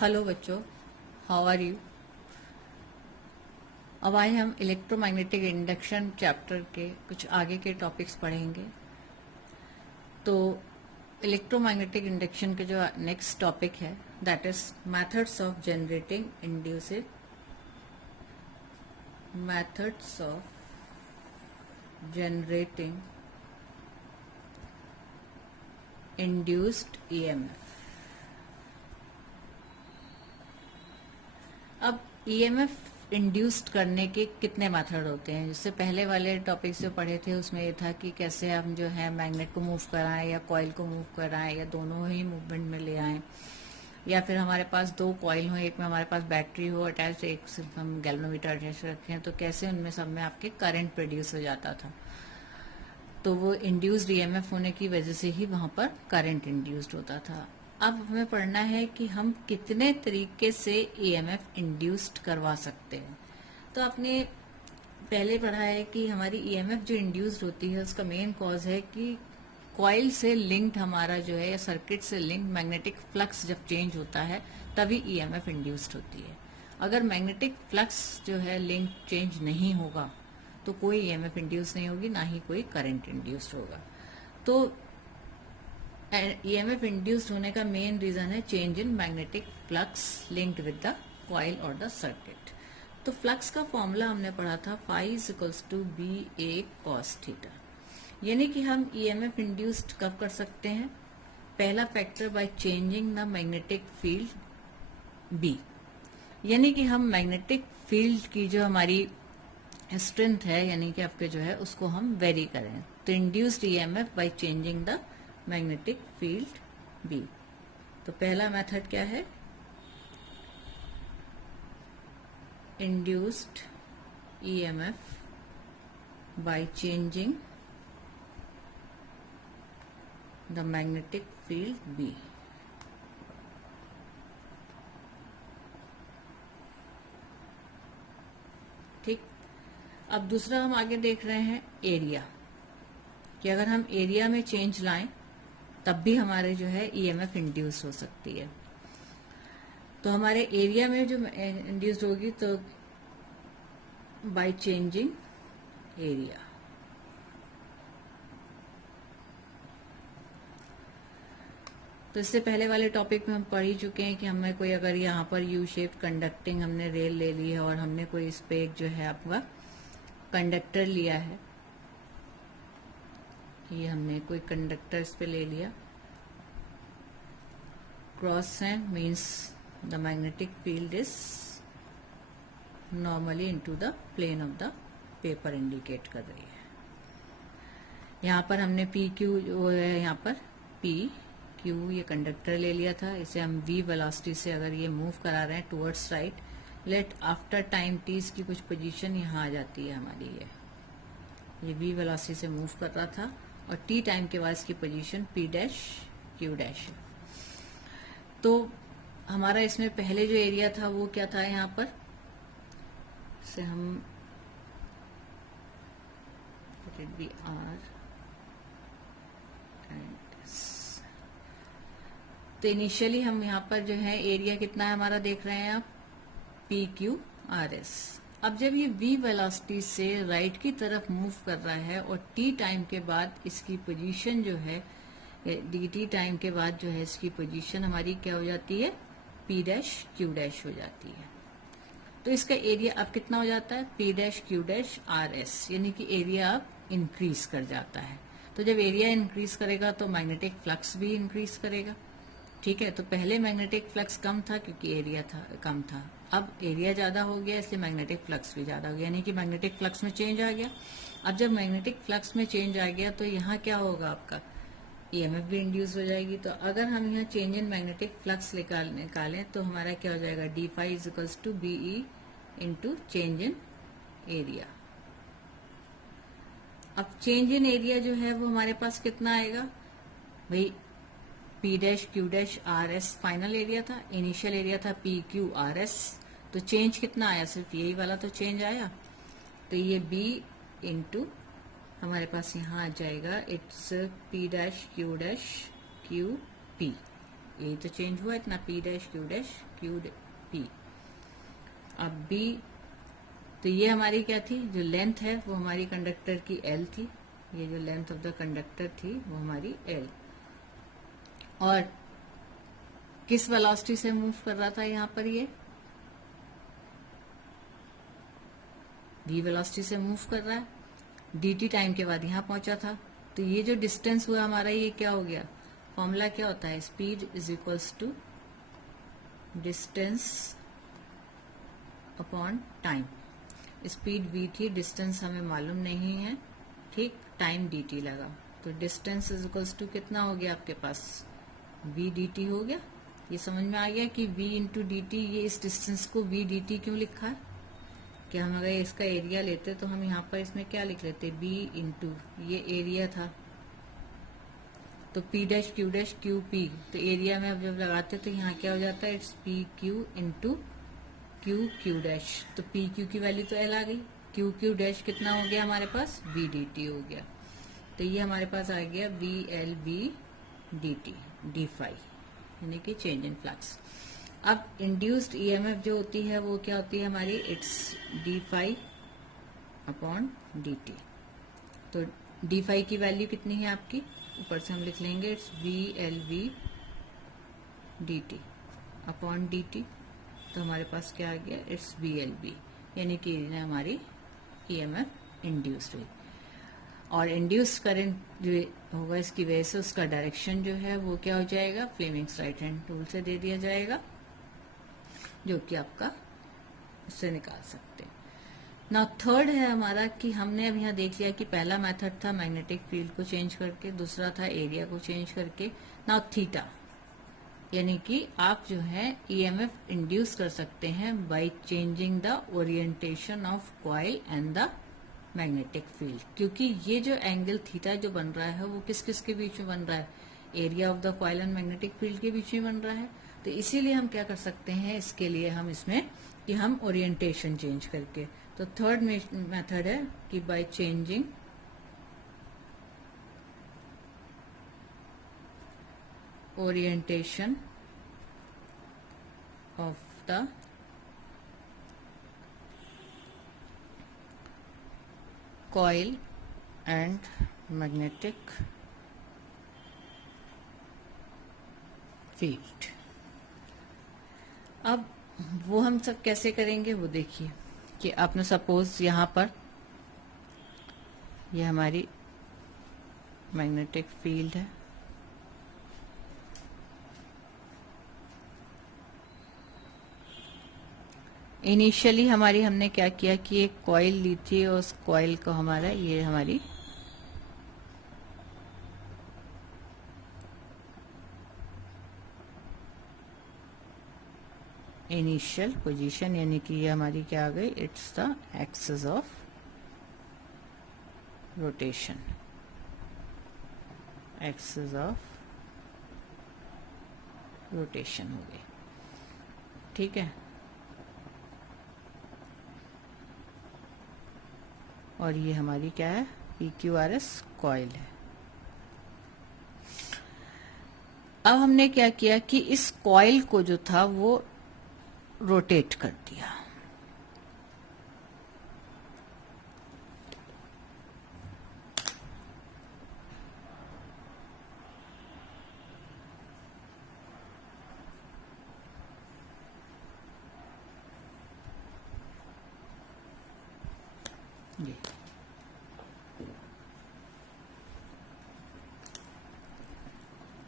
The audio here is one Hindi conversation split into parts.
हेलो बच्चों, हाउ आर यू। अब आए हम इलेक्ट्रोमैग्नेटिक इंडक्शन चैप्टर के कुछ आगे के टॉपिक्स पढ़ेंगे। तो इलेक्ट्रोमैग्नेटिक इंडक्शन के जो नेक्स्ट टॉपिक है that is methods of generating induced EMF. अब ईएमएफ इंड्यूस्ड करने के कितने मेथड होते हैं। जिससे पहले वाले टॉपिक जो पढ़े थे उसमें ये था कि कैसे हम जो है मैग्नेट को मूव कराएं या कॉइल को मूव कराएं या दोनों ही मूवमेंट में ले आएं, या फिर हमारे पास दो कॉइल हो, एक में हमारे पास बैटरी हो अटैच, एक सिर्फ हम गैल्वेनोमीटर अटैच रखें, तो कैसे उनमें सब में आपके करंट प्रोड्यूस हो जाता था। तो वो इंड्यूस्ड ईएमएफ होने की वजह से ही वहां पर करंट इंड्यूस्ड होता था। अब हमें पढ़ना है कि हम कितने तरीके से ईएमएफ इंड्यूस्ड करवा सकते हैं। तो आपने पहले पढ़ा है कि हमारी ईएमएफ जो इंड्यूस्ड होती है उसका मेन कॉज है कि कॉइल से लिंक्ड हमारा जो है या सर्किट से लिंक्ड मैग्नेटिक फ्लक्स जब चेंज होता है तभी ईएमएफ इंड्यूस्ड होती है। अगर मैग्नेटिक फ्लक्स जो है लिंक चेंज नहीं होगा तो कोई ईएमएफ इंड्यूस नहीं होगी, ना ही कोई करंट इंड्यूस्ड होगा। तो ईएमएफ इंड्यूस्ड होने का मेन रीजन है change in magnetic flux linked with the coil और द सर्किट। तो फ्लक्स का फॉर्मूला हमने पढ़ा था phi = BA cos थीटा। यानी कि हम ईएमएफ इंड्यूस्ड कब कर सकते हैं। पहला factor by changing the magnetic field B, यानी कि हम मैग्नेटिक फील्ड की जो हमारी स्ट्रेंथ है यानी कि आपके जो है उसको हम वेरी करें। तो induced EMF by changing the magnetic field B। तो पहला मेथड क्या है, induced EMF by changing the magnetic field B। ठीक। अब दूसरा हम आगे देख रहे हैं एरिया, कि अगर हम एरिया में चेंज लाएं तब भी हमारे जो है ईएमएफ इंड्यूस हो सकती है। तो हमारे एरिया में जो इंड्यूस्ड होगी तो बाय चेंजिंग एरिया। तो इससे पहले वाले टॉपिक में हम पढ़ ही चुके हैं कि हमें कोई अगर यहाँ पर यू शेप कंडक्टिंग हमने रेल ले ली है और हमने कोई इस पे एक जो है आपका कंडक्टर लिया है, ये हमने कोई कंडक्टर इस पे ले लिया, क्रॉस है means the magnetic field is normally into the plane of the paper indicate कर रही है। यहाँ पर हमने पी क्यू जो है यहाँ पर पी क्यू ये कंडक्टर ले लिया था, इसे हम v वेलोसिटी से अगर ये मूव करा रहे हैं towards right, let after time t इसकी कुछ पोजीशन यहाँ आ जाती है हमारी, ये v वेलोसिटी से मूव कर रहा था और t टाइम के बाद इसकी position p dash q dash है। तो हमारा इसमें पहले जो एरिया था वो क्या था, यहाँ पर से हम R तो इनिशियली हम यहाँ पर जो है एरिया कितना है हमारा देख रहे हैं आप, PQRS। अब जब ये v वेलोसिटी से राइट की तरफ मूव कर रहा है और t टाइम के बाद इसकी पोजीशन जो है dt टाइम के बाद जो है इसकी पोजीशन हमारी क्या हो जाती है, P डैश Q डैश हो जाती है। तो इसका एरिया अब कितना हो जाता है, P dash Q dash RS, यानी कि एरिया अब इंक्रीज कर जाता है। तो जब एरिया इंक्रीज करेगा तो मैग्नेटिक फ्लक्स भी इंक्रीज करेगा। ठीक है, तो पहले मैग्नेटिक फ्लक्स कम था क्योंकि एरिया था कम था, अब एरिया ज्यादा हो गया इसलिए मैग्नेटिक फ्लक्स भी ज्यादा हो गया, यानी कि मैग्नेटिक फ्लक्स में चेंज आ गया। अब जब मैग्नेटिक फ्लक्स में चेंज आ गया तो यहाँ क्या होगा, आपका ईएमएफ भी इंड्यूस हो जाएगी। तो अगर हम यहाँ चेंज इन मैग्नेटिक फ्लक्स निकालें तो हमारा क्या हो जाएगा, d∅ = BE into change in area. अब चेंज इन एरिया जो है वो हमारे पास कितना आएगा भाई, P dash Q dash RS final area था, इनिशियल एरिया था PQRS। तो चेंज कितना आया, सिर्फ यही वाला तो चेंज आया। तो ये B इंटू हमारे पास यहाँ आ जाएगा, it's P dash Q dash QP। ए तो चेंज हुआ इतना, पी डैश क्यू पी। अब बी, तो ये हमारी क्या थी, जो लेंथ है वो हमारी कंडक्टर की एल थी, ये जो लेंथ ऑफ द कंडक्टर थी वो हमारी एल, और किस वेलोसिटी से मूव कर रहा था यहाँ पर, ये v वेलोसिटी से मूव कर रहा है, dt टाइम के बाद यहाँ पहुंचा था। तो ये जो डिस्टेंस हुआ हमारा, ये क्या हो गया, फॉर्मूला क्या होता है, speed is equals to distance upon time. Speed v थी, डिस्टेंस हमें मालूम नहीं है, ठीक, टाइम dt लगा, तो डिस्टेंस इज इक्वल्स टू कितना हो गया आपके पास, v dt हो गया। ये समझ में आ गया कि v इंटू डी टी, ये इस डिस्टेंस को v dt क्यों लिखा है, कि हम अगर इसका एरिया लेते तो हम यहाँ पर इसमें क्या लिख लेते, b इंटू ये एरिया था, तो p डैश क्यू पी, तो एरिया में अब जब लगाते तो यहाँ क्या हो जाता है, it's P Q into Q dash, तो पी क्यू की वैल्यू तो एल आ गई, क्यू डैश कितना हो गया हमारे पास, वी डी टी हो गया। तो ये हमारे पास आ गया V L V D T D phi, यानी कि चेंज इन फ्लक्स। अब इंड्यूस्ड ईएमएफ जो होती है वो क्या होती है हमारी, it's D phi upon D T. तो डी फाई की वैल्यू कितनी है आपकी, ऊपर से हम लिख लेंगे, it's V L V D T upon D T, तो हमारे पास क्या आ गया, इट्स वी एल बी, यानी कि हमारी ईएमएफ इंड्यूस्ड हुई। और इंड्यूस करंट जो होगा इसकी वजह से उसका डायरेक्शन जो है वो क्या हो जाएगा, फ्लेमिंग्स राइट हैंड टूल से दे दिया जाएगा, जो कि आपका इससे निकाल सकते हैं। नाउ थर्ड है हमारा कि हमने अब यहाँ देख लिया कि पहला मेथड था मैग्नेटिक फील्ड को चेंज करके, दूसरा था एरिया को चेंज करके। नाउ थीटा, यानी कि आप जो है ईएमएफ इंड्यूस कर सकते हैं by changing the orientation of coil and the magnetic field, क्योंकि ये जो एंगल थीटा जो बन रहा है वो किस किस के बीच में बन रहा है, area of the coil and magnetic field के बीच में बन रहा है। तो इसीलिए हम क्या कर सकते हैं इसके लिए, हम इसमें कि हम ओरिएंटेशन चेंज करके, तो थर्ड मेथड है कि by changing orientation of the coil and magnetic field। अब वो हम सब कैसे करेंगे वो देखिए, कि आपने सपोज यहाँ पर ये हमारी मैग्नेटिक फील्ड है, इनिशियली हमारी हमने क्या किया कि एक कॉइल ली थी और उस कॉइल को हमारा, ये हमारी इनिशियल पोजीशन, यानी कि ये हमारी क्या आ गई, it's the axis of rotation, axis of rotation हो गई, ठीक है। और ये हमारी क्या है, PQRS कॉइल है। अब हमने क्या किया कि इस कॉइल को जो था वो रोटेट कर दिया, ये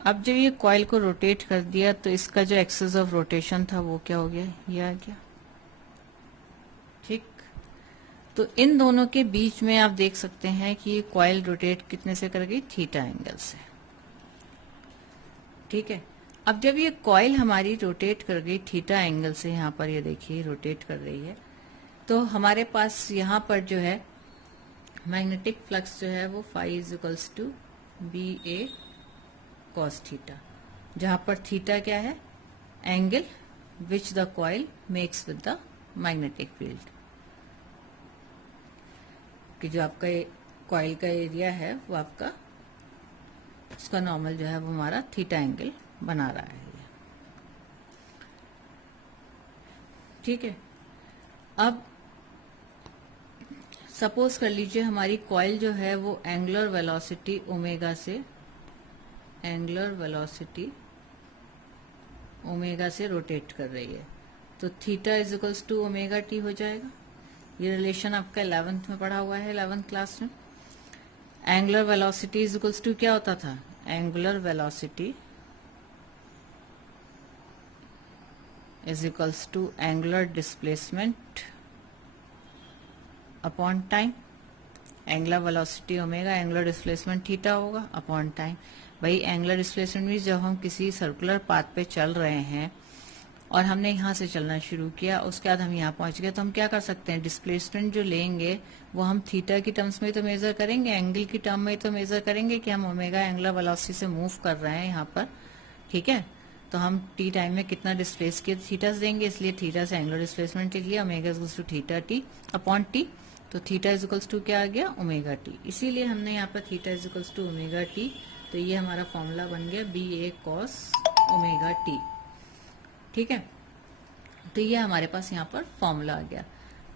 अब जब ये कॉइल को रोटेट कर दिया तो इसका जो एक्सिस ऑफ रोटेशन था वो क्या हो गया, ये आ गया, ठीक। तो इन दोनों के बीच में आप देख सकते हैं कि ये कॉइल रोटेट कितने से कर गई, थीटा एंगल से, ठीक है। अब जब ये कॉइल हमारी रोटेट कर गई थीटा एंगल से, यहाँ पर ये देखिए रोटेट कर रही है, तो हमारे पास यहाँ पर जो है मैग्नेटिक फ्लक्स जो है वो phi is equals to B A cos theta, जहां पर थीटा क्या है, angle which the coil makes with the magnetic field, कि जो आपका कॉइल का एरिया है वो आपका उसका नॉर्मल जो है वो हमारा थीटा एंगल बना रहा है। ठीक है। अब सपोज कर लीजिए हमारी कॉइल जो है वो एंगुलर वेलोसिटी ओमेगा से रोटेट कर रही है, तो theta is equals to omega T हो जाएगा। ये रिलेशन आपका 11th में पढ़ा हुआ है, 11th क्लास में। Angular velocity is equals to क्या होता था, angular velocity is equals to angular displacement upon time. Angular velocity omega, angular displacement theta होगा अपॉन टाइम। भाई एंगुलर डिस्प्लेसमेंट मीन्स जब हम किसी सर्कुलर पाथ पे चल रहे हैं और हमने यहाँ से चलना शुरू किया, उसके बाद हम यहाँ पहुंच गए, तो हम क्या कर सकते हैं, डिस्प्लेसमेंट जो लेंगे वो हम थीटा की टर्म्स में तो मेजर करेंगे, एंगल की टर्म में तो मेजर करेंगे कि हम ओमेगा एंगुलर वेलोसिटी से मूव कर रहे हैं यहाँ पर, ठीक है। तो हम टी टाइम में कितना डिस्प्लेस किया थीटा से देंगे, इसलिए थीटा से एंगुलर डिस्प्लेसमेंट लिख लिया, omega equals to theta T upon T. तो थीटा इज इक्वल्स टू क्या आ गया, ओमेगा टी। इसीलिए हमने यहाँ पर theta is equals to omega T, तो ये हमारा फॉर्मूला बन गया B A cos omega T, ठीक है। तो ये हमारे पास यहाँ पर फॉर्मूला आ गया।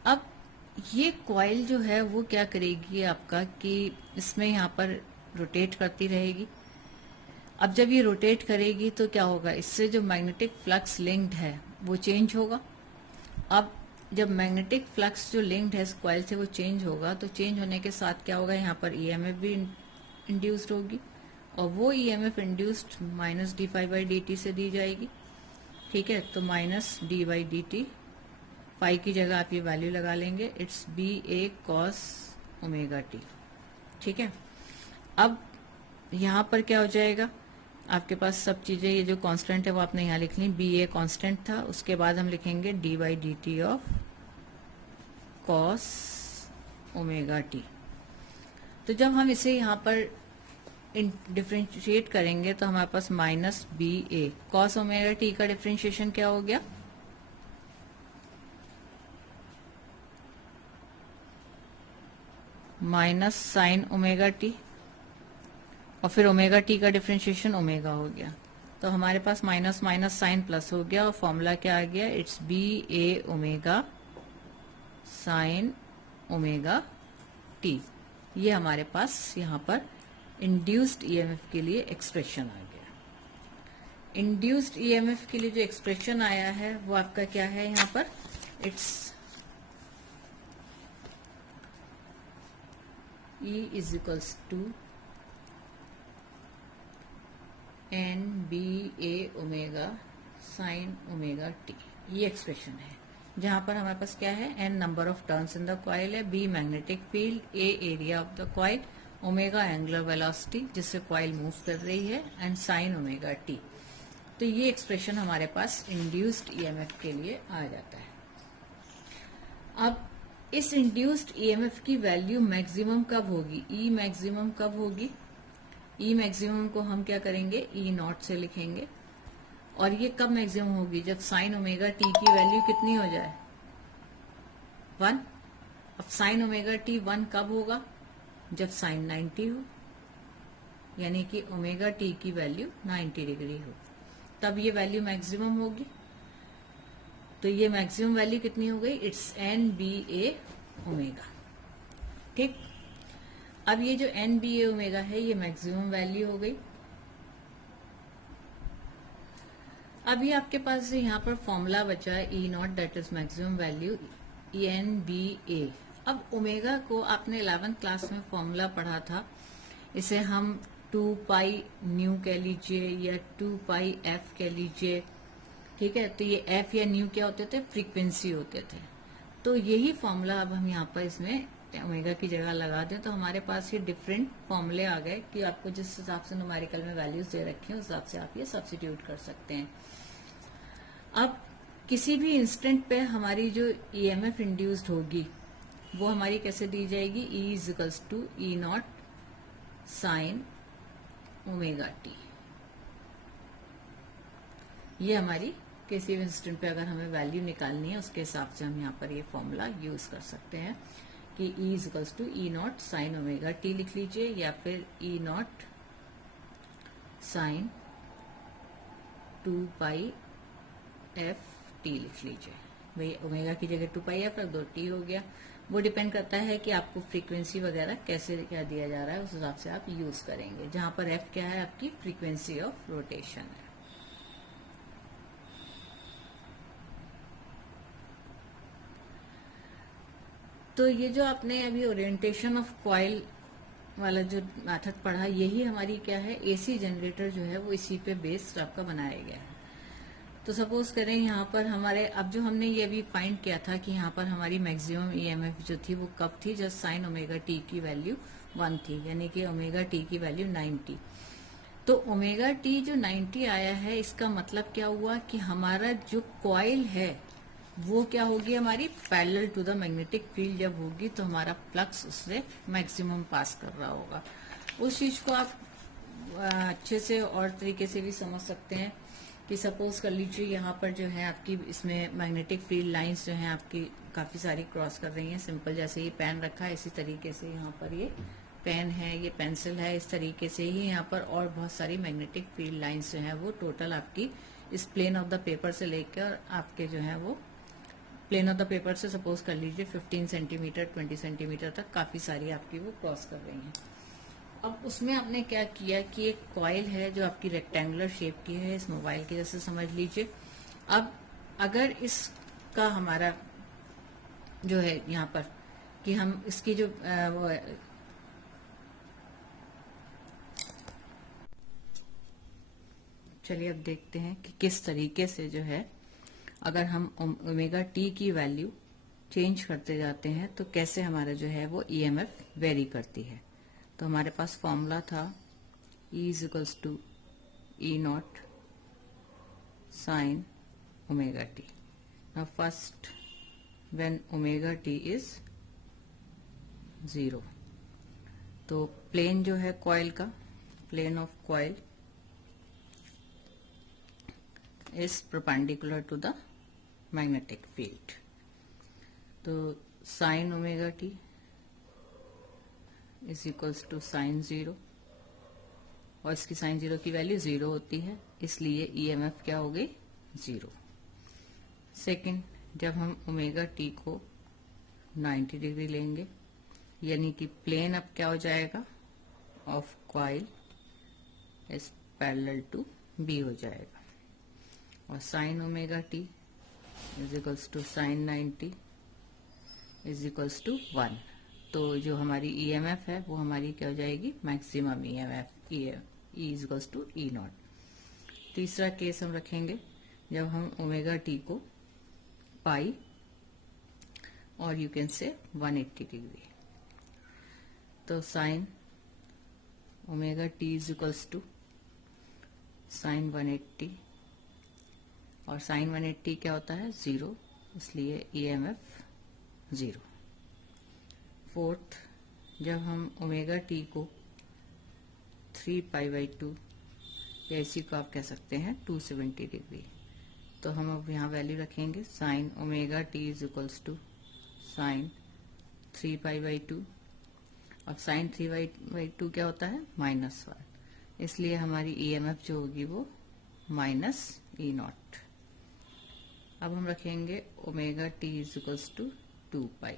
अब ये कॉइल जो है वो क्या करेगी आपका कि इसमें यहाँ पर रोटेट करती रहेगी। अब जब ये रोटेट करेगी तो क्या होगा, इससे जो मैग्नेटिक फ्लक्स लिंक्ड है वो चेंज होगा। अब जब मैग्नेटिक फ्लक्स जो लिंक्ड है इस कॉइल से वो चेंज होगा, तो चेंज होने के साथ क्या होगा, यहाँ पर ईएमएफ भी इंड्यूस्ड होगी, और वो EMF induced minus D phi by D T से दी जाएगी, ठीक है। तो minus D by D T, phi की जगह आप ये वैल्यू लगा लेंगे, it's B A cos omega T, ठीक है। अब यहाँ पर क्या हो जाएगा, आपके पास सब चीजें, ये जो कांस्टेंट है वो आपने यहाँ लिख ली, बी ए कांस्टेंट था, उसके बाद हम लिखेंगे D by D T of cos omega T. तो जब हम इसे यहाँ पर डिफ्रेंशिएट करेंगे तो हमारे पास minus B A cos omega T का डिफ्रेंशिएशन क्या हो गया, माइनस साइन ओमेगा टी, और फिर ओमेगा टी का डिफ्रेंशिएशन ओमेगा हो गया। तो हमारे पास माइनस माइनस साइन प्लस हो गया, और फॉर्मूला क्या आ गया, it's B A omega sine omega T. ये हमारे पास यहाँ पर इंड्यूस्ड ईएमएफ के लिए एक्सप्रेशन आ गया। इंड्यूस्ड ईएमएफ के लिए जो एक्सप्रेशन आया है वो आपका क्या है, यहाँ पर it's E is equals to N B A omega sine omega T. ये एक्सप्रेशन है जहां पर हमारे पास क्या है, N number of turns in the coil है, B magnetic field, A area of the coil, omega angular velocity जिससे कॉइल मूव कर रही है, एंड साइन ओमेगा टी। तो ये एक्सप्रेशन हमारे पास इंड्यूस्ड ईएमएफ के लिए आ जाता है। अब इस इंड्यूस्ड ईएमएफ की वैल्यू मैक्सिमम कब होगी, ई मैक्सिमम कब होगी, ई मैक्सिमम को हम क्या करेंगे, ई नॉट से लिखेंगे, और ये कब मैक्सिमम होगी, जब साइन ओमेगा टी की वैल्यू कितनी हो जाए, 1। अब साइन ओमेगा टी 1 कब होगा, जब साइन 90 हो, यानी कि ओमेगा टी की वैल्यू 90 डिग्री हो, तब ये वैल्यू मैक्सिमम होगी। तो ये मैक्सिमम वैल्यू कितनी हो गई, it's N B A omega, ठीक। अब ये जो एन बी ए ओमेगा है ये मैक्सिमम वैल्यू हो गई। अभी आपके पास यहाँ पर फॉर्मूला बचा है E naught, that is maximum value E N B A. अब ओमेगा को आपने 11th क्लास में फॉर्मूला पढ़ा था, इसे हम 2 पाई न्यू कह लीजिए या 2 पाई एफ कह लीजिए, ठीक है। तो ये एफ या न्यू क्या होते थे, फ्रीक्वेंसी होते थे। तो यही फॉर्मूला अब हम यहाँ पर इसमें ओमेगा की जगह लगा दें, तो हमारे पास ये डिफरेंट फॉर्मूले आ गए कि आपको जिस हिसाब से न्यूमेरिकल में वैल्यूज दे रखी हैं उस हिसाब से आप ये सब्स्टिट्यूट कर सकते हैं। अब किसी भी इंस्टेंट पे हमारी जो ईएमएफ इंड्यूस्ड होगी वो हमारी कैसे दी जाएगी, E is equals to E naught sine omega T. ये हमारी किसी भी इंस्टेंट पे अगर हमें वैल्यू निकालनी है उसके हिसाब से हम यहाँ पर ये फॉर्मूला यूज कर सकते हैं कि E is equals to E naught sine omega t लिख लीजिए, या फिर E naught sine 2 pi f t लिख लीजिए, भाई ओमेगा की जगह 2 पाई एफ रख दो, टी हो गया। वो डिपेंड करता है कि आपको फ्रीक्वेंसी वगैरह कैसे क्या दिया जा रहा है, उस हिसाब से आप यूज करेंगे, जहां पर एफ क्या है आपकी फ्रीक्वेंसी ऑफ रोटेशन है। तो ये जो आपने अभी ओरिएंटेशन ऑफ कॉइल वाला जो मेथड पढ़ा, यही हमारी क्या है एसी जनरेटर जो है वो इसी पे बेस्ड आपका बनाया गया है। तो सपोज करें यहाँ पर हमारे, अब जो हमने ये अभी फाइंड किया था कि यहाँ पर हमारी मैक्सिमम ईएमएफ जो थी वो कब थी, जब साइन ओमेगा टी की वैल्यू 1 थी, यानी कि ओमेगा टी की वैल्यू 90। तो ओमेगा टी जो 90 आया है, इसका मतलब क्या हुआ कि हमारा जो कॉइल है वो क्या होगी हमारी parallel to the magnetic field जब होगी, तो हमारा फ्लक्स उससे मैक्सिमम पास कर रहा होगा। उस चीज को आप अच्छे से और तरीके से भी समझ सकते हैं कि सपोज कर लीजिए यहाँ पर जो है आपकी इसमें मैग्नेटिक फील्ड लाइंस जो हैं आपकी काफी सारी क्रॉस कर रही हैं। सिंपल जैसे ये पेन रखा है इसी तरीके से यहाँ पर ये पेन है, ये पेंसिल है, इस तरीके से ही यहाँ पर और बहुत सारी मैग्नेटिक फील्ड लाइंस जो है वो टोटल आपकी इस प्लेन ऑफ द पेपर से लेकर आपके जो है वो प्लेन ऑफ द पेपर से सपोज कर लीजिए 15 सेंटीमीटर 20 सेंटीमीटर तक काफी सारी आपकी वो क्रॉस कर रही हैं। अब उसमें आपने क्या किया कि एक कॉइल है जो आपकी रेक्टेंगुलर शेप की है, इस मोबाइल के जैसे समझ लीजिए। अब अगर इसका हमारा जो है यहाँ पर कि हम इसकी जो चलिए अब देखते हैं कि किस तरीके से जो है अगर हम ओमेगा टी की वैल्यू चेंज करते जाते हैं तो कैसे हमारा जो है वो ईएमएफ वेरी करती है। तो हमारे पास फॉर्मूला था E is equals to E naught sine omega t. Now first when omega T is 0, तो प्लेन जो है कॉइल का, plane of coil is perpendicular to the magnetic field. तो sine omega T is equals to sine 0, और इसकी साइन 0 की वैल्यू 0 होती है, इसलिए ईएमएफ क्या हो गई 0। सेकंड, जब हम ओमेगा टी को 90 डिग्री लेंगे, यानी कि प्लेन अब क्या हो जाएगा of coil is parallel to B हो जाएगा, और sine omega T is equals to sine 90 is equals to 1। तो जो हमारी ईएमएफ है वो हमारी क्या हो जाएगी maximum EMF, E is equals to E naught. तीसरा केस हम रखेंगे जब हम ओमेगा टी को पाई और यू कैन से 180 डिग्री, तो sine omega T is equals to sine 180, और साइन 180 क्या होता है 0, इसलिए ईएमएफ 0। फोर्थ, जब हम ओमेगा टी को 3 पाई बाई 2 या इसी को आप कह सकते हैं 270 डिग्री, तो हम अब यहाँ वैल्यू रखेंगे sine omega T is equals to sine 3 pi by 2। अब साइन 3 बाई 2 क्या होता है -1, इसलिए हमारी ईएमएफ जो होगी वो माइनस ई नॉट। अब हम रखेंगे omega T is equals to 2 pi.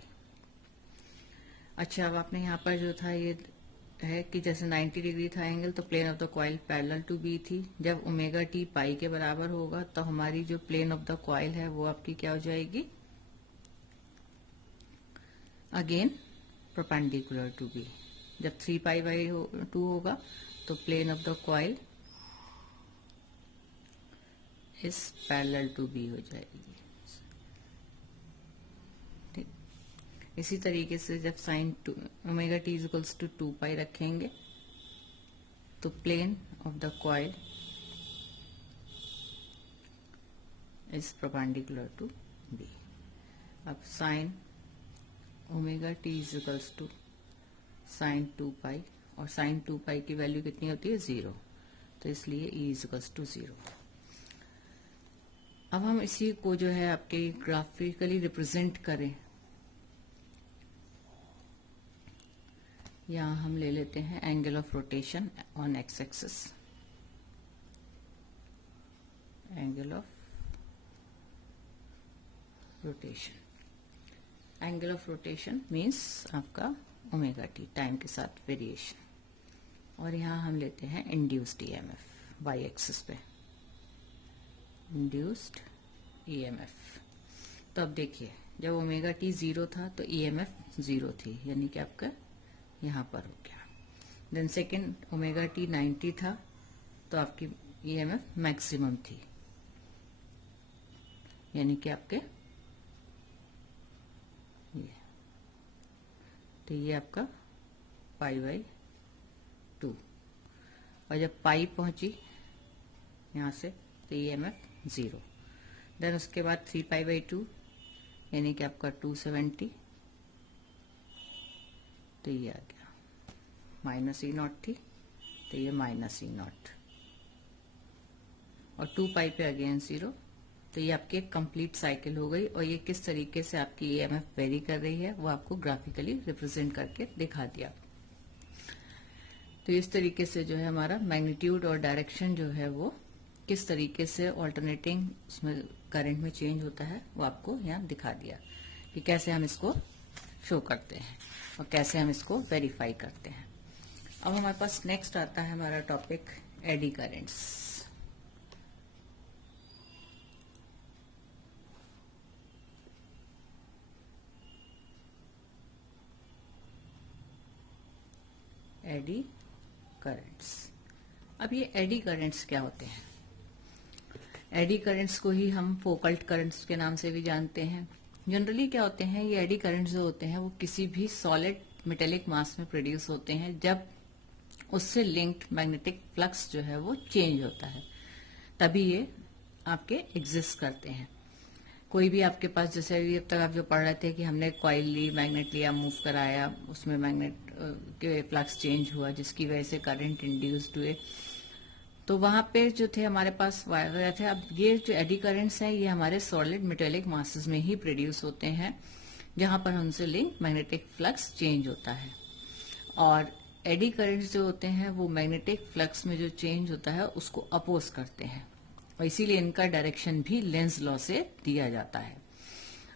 अच्छा, अब आपने यहाँ पर जो था ये है कि जैसे 90 डिग्री था एंगल, तो plane of the coil parallel to B थी। जब ओमेगा टी पाई के बराबर होगा तो हमारी जो प्लेन ऑफ द कॉइल है वो आपकी क्या हो जाएगी अगेन परपेंडिकुलर टू बी। जब 3 पाई बाई 2 होगा तो plane of the coil is parallel to B हो जाएगी। ठीक, इसी तरीके से जब sine omega T is equals to 2 pi रखेंगे तो plane of the coil is perpendicular to B. अब sine omega T is equals to sine 2 pi, और साइन 2 पाई की वैल्यू कितनी होती है 0, तो इसलिए E इज इक्वल्स टू 0। अब हम इसी को जो है आपके ग्राफिकली रिप्रेजेंट करें, यहाँ हम ले लेते हैं angle of rotation on x axis, angle of rotation. Angle of rotation means आपका ओमेगा टी, टाइम के साथ वेरिएशन। और यहाँ हम लेते हैं इंड्यूस्ड ईएमएफ वाई एक्सिस पे, इंड्यूस्ड ईएमएफ। तो अब देखिए जब ओमेगा टी 0 था तो ईएमएफ 0 थी, यानी कि आपका यहाँ पर हो गया। देन सेकेंड ओमेगा टी 90 था तो आपकी ईएमएफ मैक्सिमम थी, यानी कि आपके ये, तो ये आपका π/2। और जब पाई पहुंची यहां से तो ईएमएफ 0। देन उसके बाद 3π/2 यानी कि आपका 270, तो ये आ गया। -E0 थी तो ये -E0, और 2π पे अगेन 0। तो ये आपकी एक कंप्लीट साइकिल हो गई। और ये किस तरीके से आपकी ईएमएफ वेरी कर रही है वो आपको ग्राफिकली रिप्रेजेंट करके दिखा दिया। तो इस तरीके से जो है हमारा मैग्नीट्यूड और डायरेक्शन जो है वो किस तरीके से ऑल्टरनेटिंग उसमें करंट में चेंज होता है वो आपको यहाँ दिखा दिया कि कैसे हम इसको शो करते हैं और कैसे हम इसको वेरीफाई करते हैं। अब हमारे पास नेक्स्ट आता है हमारा topic eddy currents. Eddy currents. अब ये एडी करंट्स क्या होते हैं? एडी करंट्स को ही हम फोकल्ट करंट्स के नाम से भी जानते हैं। जनरली क्या होते हैं, ये एडी करंट्स जो होते हैं वो किसी भी सॉलिड मेटेलिक मास में प्रोड्यूस होते हैं जब उससे लिंक्ड मैग्नेटिक फ्लक्स जो है वो चेंज होता है, तभी ये आपके एग्जिस्ट करते हैं। कोई भी आपके पास, जैसे अभी अब तक आप जो पढ़ रहे थे कि हमने कॉइल ली, मैग्नेट लिया, मूव कराया, उसमें मैग्नेट के फ्लक्स चेंज हुआ जिसकी वजह से करंट इंड्यूस्ड हुए, तो वहां पे जो थे हमारे पास वायर थे। अब ये जो एडी करंट्स हैं ये हमारे सॉलिड मेटेलिक मासेस में ही प्रोड्यूस होते हैं जहां पर उनसे लिंक मैग्नेटिक फ्लक्स चेंज होता है। और एडी करंट्स जो होते हैं वो मैग्नेटिक फ्लक्स में जो चेंज होता है उसको अपोज करते हैं, और इसीलिए इनका डायरेक्शन भी लेंज लॉ से दिया जाता है।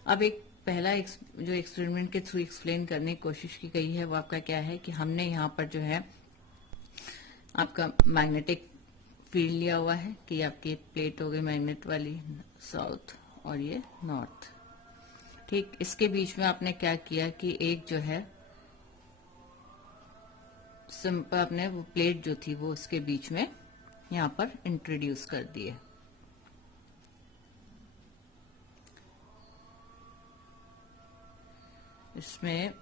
अब एक पहला जो एक्सपेरिमेंट के थ्रू एक्सप्लेन करने की कोशिश की गई है वो आपका क्या है कि हमने यहाँ पर जो है आपका मैग्नेटिक फील्ड लिया हुआ है कि आपकी प्लेट हो गई मैग्नेट वाली साउथ और ये नॉर्थ। ठीक, इसके बीच में आपने क्या किया कि एक जो है सिंपल आपने वो प्लेट जो थी वो इसके बीच में यहाँ पर इंट्रोड्यूस कर दिए। इसमें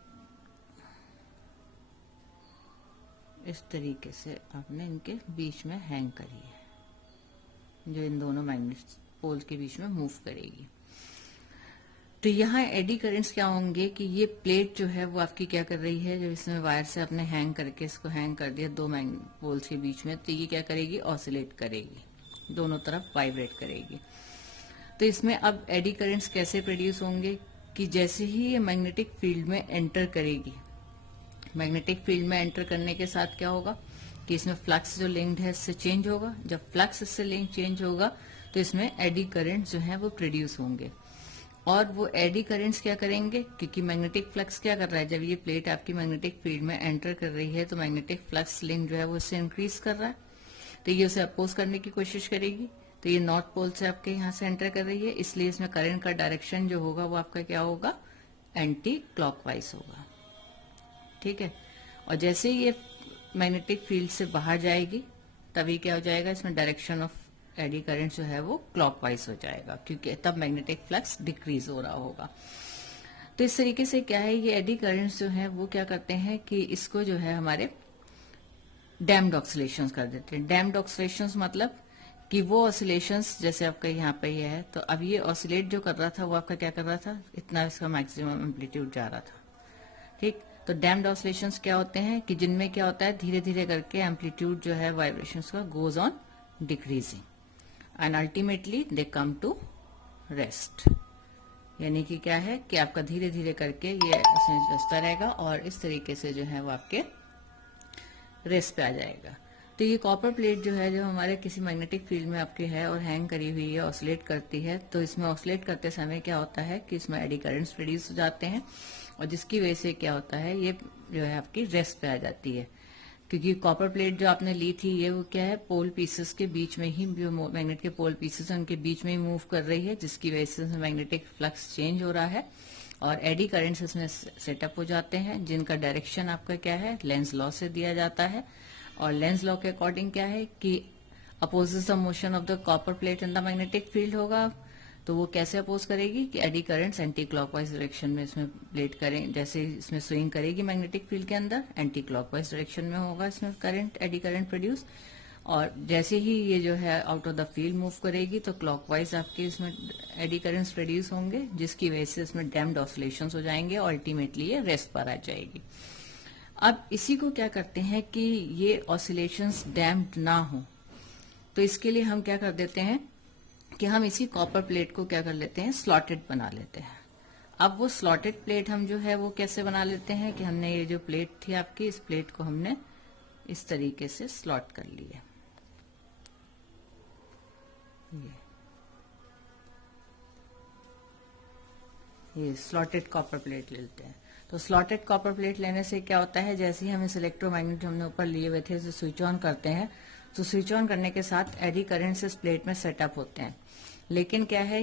इस तरीके से आपने इनके बीच में हैंग करी है, जो इन दोनों मैग्नेट पोल्स के बीच में मूव करेगी। तो यहाँ एडी करंट्स क्या होंगे कि ये प्लेट जो है वो आपकी क्या कर रही है, जब इसमें वायर से आपने हैंग करके इसको हैंग कर दिया दो पोल्स के बीच में, तो ये क्या करेगी, ऑसिलेट करेगी, दोनों तरफ वाइब्रेट करेगी। तो इसमें अब एडी करंट्स कैसे प्रोड्यूस होंगे कि जैसे ही ये मैग्नेटिक फील्ड में एंटर करेगी, मैग्नेटिक फील्ड में एंटर करने के साथ क्या होगा कि इसमें फ्लक्स जो लिंक्ड है इससे चेंज होगा। जब फ्लक्स इससे लिंक चेंज होगा तो इसमें एडी करंट्स जो है वो प्रोड्यूस होंगे। और वो एडी करंट्स क्या करेंगे, क्योंकि मैग्नेटिक फ्लक्स क्या कर रहा है, जब ये प्लेट आपकी मैग्नेटिक फील्ड में एंटर कर रही है तो मैग्नेटिक फ्लक्स लिंक जो है वो इससे इंक्रीज कर रहा है, तो ये उसे अपोज करने की कोशिश करेगी। तो ये नॉर्थ पोल से आपके यहाँ से एंटर कर रही है, इसलिए इसमें करंट का डायरेक्शन जो होगा वो आपका क्या होगा, एंटी क्लॉकवाइज होगा। ठीक है, और जैसे ही ये मैग्नेटिक फील्ड से बाहर जाएगी तभी क्या हो जाएगा, इसमें डायरेक्शन ऑफ एडी करंट जो है वो क्लॉकवाइज हो जाएगा, क्योंकि तब मैग्नेटिक फ्लक्स डिक्रीज हो रहा होगा। तो इस तरीके से क्या है, ये एडी करंट्स जो है वो क्या करते हैं कि इसको जो है हमारे डैम्ड ऑसिलेशंस कर देते हैं। डैम्ड ऑसिलेशंस मतलब कि वो ऑसिलेशंस जैसे आपका यहाँ पे ये है, तो अब ये ऑसिलेट जो कर रहा था वो आपका क्या कर रहा था, इतना इसका मैक्सिमम एम्पलीट्यूड जा रहा था। ठीक, तो डैम्ड ऑसिलेशंस क्या होते हैं कि जिनमें क्या होता है, धीरे धीरे करके एम्पलीट्यूड जो है वाइब्रेशंस का goes on decreasing and ultimately they come to rest. यानी कि क्या है कि आपका धीरे धीरे करके ये बचता रहेगा और इस तरीके से जो है वो आपके रेस्ट पे आ जाएगा। तो ये कॉपर प्लेट जो है, जो हमारे किसी मैग्नेटिक फील्ड में आपके है और हैंग करी हुई है, ऑसिलेट करती है, तो इसमें ऑसिलेट करते समय क्या होता है कि इसमें एडी करंट्स प्रोड्यूस हो जाते हैं, और जिसकी वजह से क्या होता है, ये जो है आपकी रेस्ट पे आ जाती है। क्योंकि कॉपर प्लेट जो आपने ली थी, ये वो क्या है, पोल पीसेस के बीच में ही, जो मैग्नेट के पोल पीसेस हैं उनके बीच में ही मूव कर रही है, जिसकी वजह से मैग्नेटिक फ्लक्स चेंज हो रहा है और एडी करंट्स इसमें सेटअप हो जाते हैं, जिनका डायरेक्शन आपका क्या है, लेंज लॉ से दिया जाता है। और लेंज लॉ के अकॉर्डिंग क्या है कि opposite the motion of the copper plate in the magnetic field होगा। तो वो कैसे अपोज करेगी कि eddy currents anti clockwise direction में इसमें प्लेट करें, जैसे इसमें स्विंग करेगी मैग्नेटिक फील्ड के अंदर, एंटी क्लॉकवाइज डायरेक्शन में होगा इसमें करंट, एडी करंट प्रोड्यूस। और जैसे ही ये जो है out of the field move करेगी तो क्लॉकवाइज आपके इसमें एडी करंट्स प्रोड्यूस होंगे, जिसकी वजह से इसमें डैम्प्ड ऑसिलेशंस हो जाएंगे और अल्टीमेटली ये रेस्ट पर आ जाएगी। अब इसी को क्या करते हैं कि ये ऑसिलेशंस डैम्प्ड ना हो, तो इसके लिए हम क्या कर देते हैं कि हम इसी कॉपर प्लेट को क्या कर लेते हैं, स्लॉटेड बना लेते हैं। अब वो स्लॉटेड प्लेट हम जो है वो कैसे बना लेते हैं कि हमने ये जो प्लेट थी आपकी, इस प्लेट को हमने इस तरीके से स्लॉट कर लिया। ये स्लॉटेड कॉपर प्लेट लेते हैं। तो स्लॉटेड कॉपर प्लेट लेने से क्या होता है, जैसे ही हम इस इलेक्ट्रोमैग्नेट हमने ऊपर लिए हुए थे, स्विच ऑन करते हैं, तो स्विच ऑन करने के साथ एडी करंट्स इस प्लेट में सेटअप होते हैं। लेकिन क्या है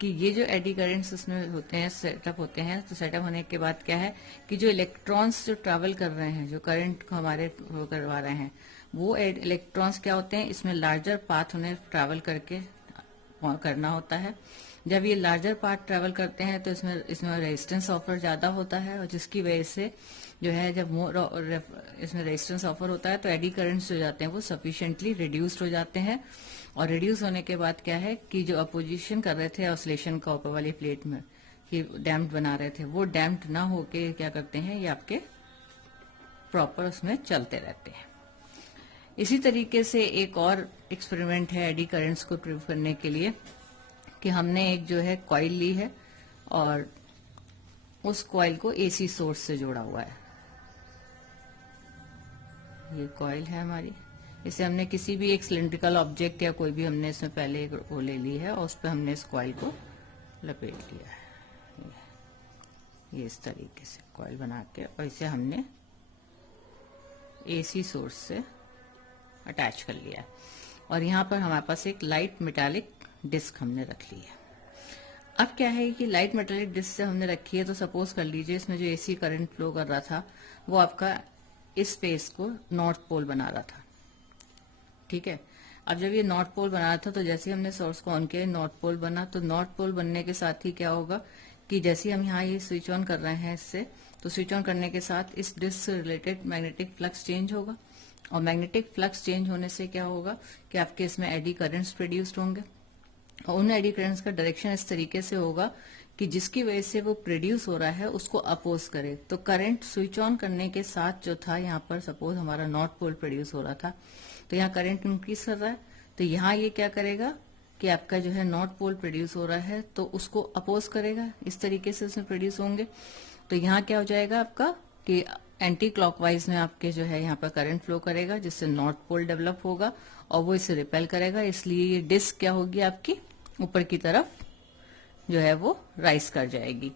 कि ये जो एडी करंट्स इसमें होते हैं, सेटअप होते हैं, तो सेटअप होने के बाद क्या है कि जो इलेक्ट्रॉन्स जो ट्रैवल कर रहे हैं, जो करंट को हमारे वो करवा रहे हैं, वो इलेक्ट्रॉन्स क्या होते हैं, इसमें लार्जर पाथ उन्हें ट्रैवल करके करना होता है। जब ये लार्जर पार्ट ट्रेवल करते हैं तो इसमें रेजिस्टेंस ऑफर ज्यादा होता है, और जिसकी वजह से जो है जब इसमें रेजिस्टेंस ऑफर होता है तो एडी करंट्स जो जाते हैं वो सफिशिएंटली रिड्यूस्ड हो जाते हैं। और रिड्यूस होने के बाद क्या है कि जो अपोजिशन कर रहे थे ऑसिलेशन का ऊपर वाली प्लेट में, कि डैम्प्ड बना रहे थे, वो डैम्प्ड ना होके क्या करते हैं, ये आपके प्रॉपर उसमें चलते रहते हैं। इसी तरीके से एक और एक्सपेरिमेंट है एडी करंट्स को प्रूव करने के लिए, कि हमने एक जो है कॉइल ली है और उस कॉइल को एसी सोर्स से जोड़ा हुआ है। ये कॉइल है हमारी, इसे हमने किसी भी एक सिलिंड्रिकल ऑब्जेक्ट या कोई भी हमने इसमें पहले एक वो ले ली है और उस पर हमने इस कॉइल को लपेट लिया है। ये इस तरीके से कॉइल बना के, और इसे हमने एसी सोर्स से अटैच कर लिया है। और यहाँ पर हमारे पास एक लाइट मेटालिक डिस्क हमने रख ली है। अब क्या है कि लाइट मेटालिक डिस्क से हमने रखी है, तो सपोज कर लीजिए इसमें जो एसी करंट फ्लो कर रहा था वो आपका इस फेस को नॉर्थ पोल बना रहा था, ठीक है। अब जब ये नॉर्थ पोल बना रहा था तो जैसे हमने सोर्स को ऑन किया, नॉर्थ पोल बना, तो नॉर्थ पोल बनने के साथ ही क्या होगा कि जैसे हम यहाँ ये स्विच ऑन कर रहे हैं इससे, तो स्विच ऑन करने के साथ इस डिस्क से रिलेटेड मैग्नेटिक फ्लक्स चेंज होगा, और मैग्नेटिक फ्लक्स चेंज होने से क्या होगा कि आपके इसमें एडी करंट्स प्रोड्यूस्ड होंगे, और उन एडी करंट्स का डायरेक्शन इस तरीके से होगा कि जिसकी वजह से वो प्रोड्यूस हो रहा है उसको अपोज करे। तो करंट स्विच ऑन करने के साथ जो था, यहाँ पर सपोज हमारा नॉर्थ पोल प्रोड्यूस हो रहा था, तो यहाँ करंट इंक्रीज कर रहा है, तो यहाँ ये क्या करेगा कि आपका जो है नॉर्थ पोल प्रोड्यूस हो रहा है तो उसको अपोज करेगा, इस तरीके से उसमें प्रोड्यूस होंगे। तो यहाँ क्या हो जाएगा आपका कि एंटी क्लॉकवाइज में आपके जो है यहाँ पर करंट फ्लो करेगा, जिससे नॉर्थ पोल डेवलप होगा और वो इसे रिपेल करेगा, इसलिए ये डिस्क क्या होगी आपकी ऊपर की तरफ जो है वो राइज कर जाएगी।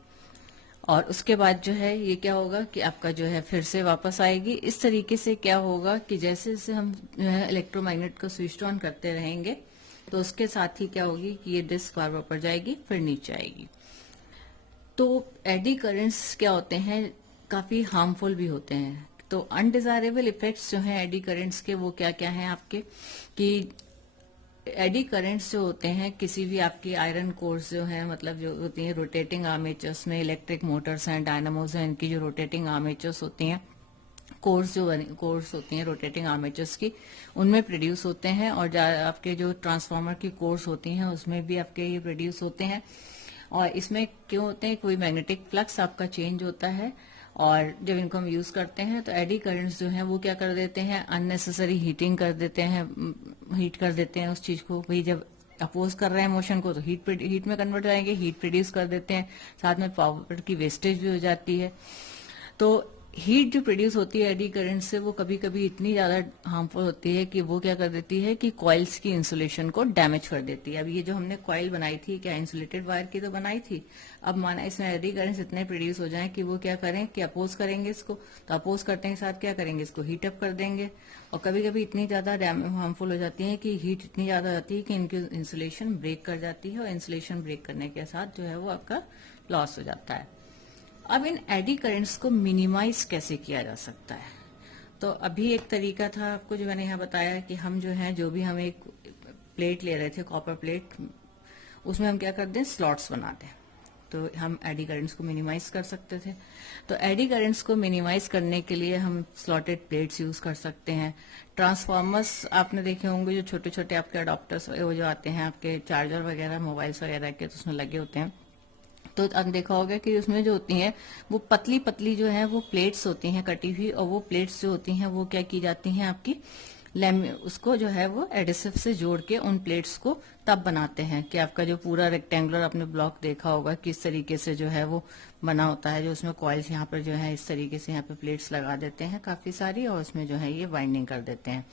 और उसके बाद जो है ये क्या होगा कि आपका जो है फिर से वापस आएगी। इस तरीके से क्या होगा कि जैसे जैसे हम जो है इलेक्ट्रोमैग्नेट को स्विच ऑन करते रहेंगे तो उसके साथ ही क्या होगी कि ये डिस्क बार बार ऊपर जाएगी फिर नीचे आएगी। तो एडी करंट्स क्या होते हैं, काफी हार्मफुल भी होते हैं। तो अनडिजायरेबल इफेक्ट्स जो हैं एडी करंट्स के वो क्या क्या हैं आपके, कि एडी करंट्स जो होते हैं किसी भी आपकी आयरन कोर्स जो है, मतलब जो होती हैं रोटेटिंग आर्मेचर्स में, इलेक्ट्रिक मोटर्स हैं, डायनामोज हैं, इनकी जो रोटेटिंग आर्मेचर्स होती हैं, कोर्स होती हैं रोटेटिंग आर्मेचर्स की, उनमें प्रोड्यूस होते हैं। और आपके जो ट्रांसफार्मर की कोर्स होती हैं उसमें भी आपके ये प्रोड्यूस होते हैं। और इसमें क्यों होते हैं, कोई मैग्नेटिक फ्लक्स आपका चेंज होता है, और जब इनको हम यूज करते हैं तो एडी करंट्स जो हैं वो क्या कर देते हैं, अननेसेसरी हीटिंग कर देते हैं, हीट कर देते हैं उस चीज को। भाई जब अपोज कर रहे हैं मोशन को तो हीट में कन्वर्ट हो जाएंगे, हीट प्रोड्यूस कर देते हैं, साथ में पावर की वेस्टेज भी हो जाती है। तो हीट जो प्रोड्यूस होती है एडी करंट से वो कभी कभी इतनी ज्यादा हार्मफुल होती है कि वो क्या कर देती है कि कॉइल्स की इंसुलेशन को डैमेज कर देती है। अब ये जो हमने कॉइल बनाई थी, क्या इंसुलेटेड वायर की तो बनाई थी, अब माना इसमें एडी करंट्स इतने प्रोड्यूस हो जाएं कि वो क्या करें कि अपोज करेंगे इसको, तो अपोज करने के साथ क्या करेंगे, इसको हीट अप कर देंगे। और कभी कभी इतनी ज्यादा हार्मफुल हो जाती है कि हीट इतनी ज्यादा जाती है कि इनकी इंसुलेशन ब्रेक कर जाती है, और इंसुलेशन ब्रेक करने के साथ जो है वो आपका लॉस हो जाता है। अब इन एडी करंट्स को मिनिमाइज कैसे किया जा सकता है, तो अभी एक तरीका था आपको जो मैंने यहाँ बताया कि हम जो है जो भी हम एक प्लेट ले रहे थे, कॉपर प्लेट, उसमें हम क्या कर दें, स्लॉट्स बना दें, तो हम एडी करंट्स को मिनिमाइज कर सकते थे। तो एडी करंट्स को मिनिमाइज करने के लिए हम स्लॉटेड प्लेट्स यूज कर सकते हैं। ट्रांसफार्मर्स आपने देखे होंगे, जो छोटे छोटे आपके अडॉप्टर्स वो जो आते हैं आपके चार्जर वगैरह मोबाइल्स वगैरह के, तो उसमें लगे होते हैं। तो आपने देखा होगा कि उसमें जो होती हैं वो पतली पतली जो है वो प्लेट्स होती हैं कटी हुई, और वो प्लेट्स जो होती हैं वो क्या की जाती हैं आपकी उसको जो है वो एडिसिव से जोड़ के उन प्लेट्स को तब बनाते हैं कि आपका जो पूरा रेक्टेंगुलर आपने ब्लॉक देखा होगा किस तरीके से जो है वो बना होता है, जो उसमें कॉइल्स यहाँ पर जो है इस तरीके से यहाँ पे प्लेट्स लगा देते हैं काफी सारी, और उसमें जो है ये वाइंडिंग कर देते हैं।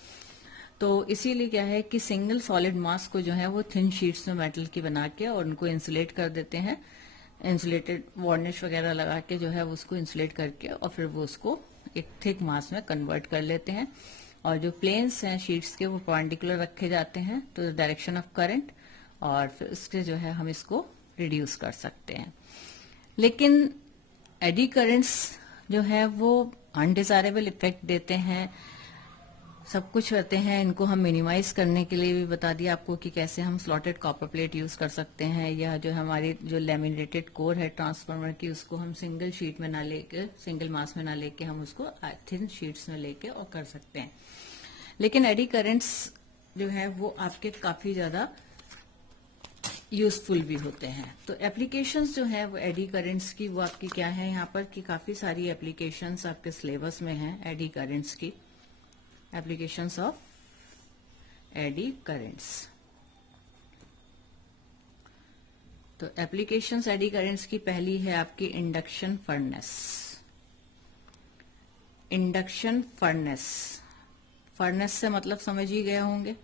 तो इसीलिए क्या है कि सिंगल सॉलिड मास को जो है वो थिन शीट्स में मेटल की बना के और उनको इंसुलेट कर देते हैं, इंसुलेटेड वार्निश वगैरह लगा के जो है उसको इंसुलेट करके, और फिर वो उसको एक थिक मास में कन्वर्ट कर लेते हैं। और जो प्लेन्स हैं शीट्स के वो परपेंडिकुलर रखे जाते हैं तो डायरेक्शन ऑफ करंट, और फिर उसके जो है हम इसको रिड्यूस कर सकते हैं। लेकिन एडी करंट्स जो है वो अनडिजायरेबल इफेक्ट देते हैं, सब कुछ करते हैं। इनको हम मिनिमाइज करने के लिए भी बता दिया आपको कि कैसे हम स्लॉटेड कॉपर प्लेट यूज कर सकते हैं, या जो हमारी जो लैमिनेटेड कोर है ट्रांसफार्मर की उसको हम सिंगल शीट में ना लेके, सिंगल मास में ना लेके हम उसको थिन शीट्स में लेके और कर सकते हैं। लेकिन एडी करंट्स जो है वो आपके काफी ज्यादा यूजफुल भी होते हैं। तो एप्लीकेशंस जो है वो एडी करंट्स की वो आपकी क्या है यहाँ पर कि काफी सारी एप्लीकेशंस आपके सिलेबस में है एडी करंट्स की, एप्लीकेशंस ऑफ एडी करंट्स। तो एप्लीकेशंस एडी करंट्स की पहली है आपकी induction furnace. Induction furnace, furnace से मतलब समझ ही गए होंगे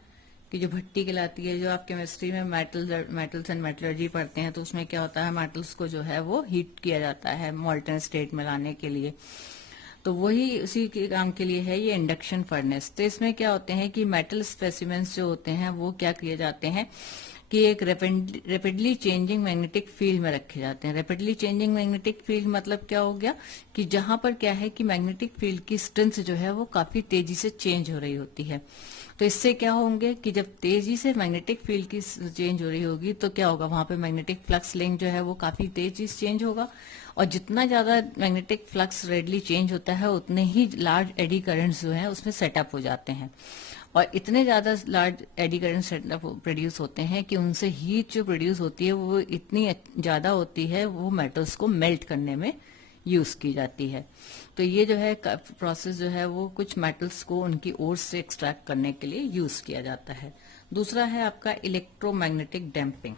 कि जो भट्टी कहलाती है, जो आप केमिस्ट्री में मेटल्स एंड मेटलर्जी पढ़ते हैं तो उसमें क्या होता है, मेटल्स को जो है वो हीट किया जाता है मॉल्टन स्टेट में लाने के लिए, तो वही उसी के काम के लिए है ये इंडक्शन फर्नेस। तो इसमें क्या होते हैं कि मेटल स्पेसिमेंस जो होते हैं वो क्या किए जाते हैं कि एक रेपिडली चेंजिंग मैग्नेटिक फील्ड में रखे जाते हैं। रेपिडली चेंजिंग मैग्नेटिक फील्ड मतलब क्या हो गया कि जहां पर क्या है कि मैग्नेटिक फील्ड की स्ट्रेंथ जो है वो काफी तेजी से चेंज हो रही होती है। तो इससे क्या होंगे कि जब तेजी से मैग्नेटिक फील्ड की चेंज हो रही होगी तो क्या होगा, वहां पे मैग्नेटिक फ्लक्स लिंक जो है वो काफी तेजी से चेंज होगा, और जितना ज्यादा मैग्नेटिक फ्लक्स रेडली चेंज होता है उतने ही लार्ज एडी करंट्स जो है उसमें सेटअप हो जाते हैं, और इतने ज्यादा large eddy current setup produce होते हैं कि उनसे हीट जो प्रोड्यूस होती है वो इतनी ज्यादा होती है, वो मेटल्स को मेल्ट करने में यूज की जाती है। तो ये जो है प्रोसेस जो है वो कुछ मेटल्स को उनकी ओर से एक्सट्रैक्ट करने के लिए यूज किया जाता है। दूसरा है आपका इलेक्ट्रोमैग्नेटिक डैम्पिंग।